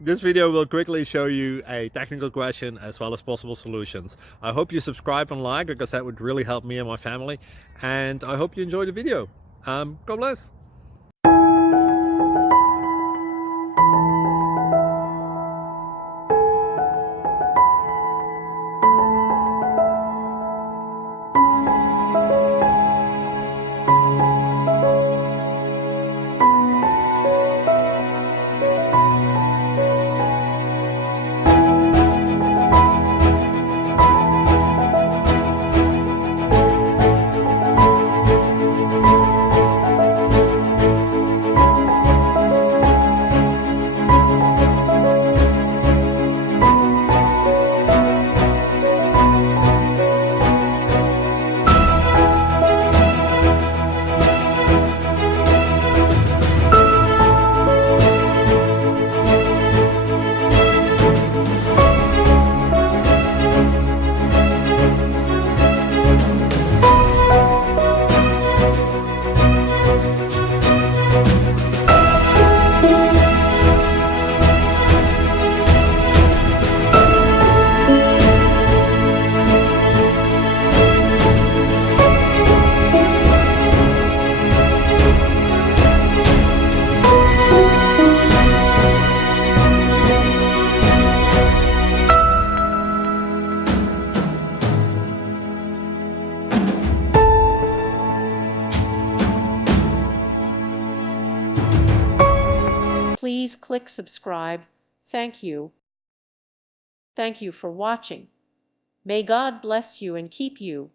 This video will quickly show you a technical question as well as possible solutions. I hope you subscribe and like, because that would really help me and my family. And I hope you enjoy the video. God bless. Please click subscribe. Thank you. Thank you for watching. May God bless you and keep you.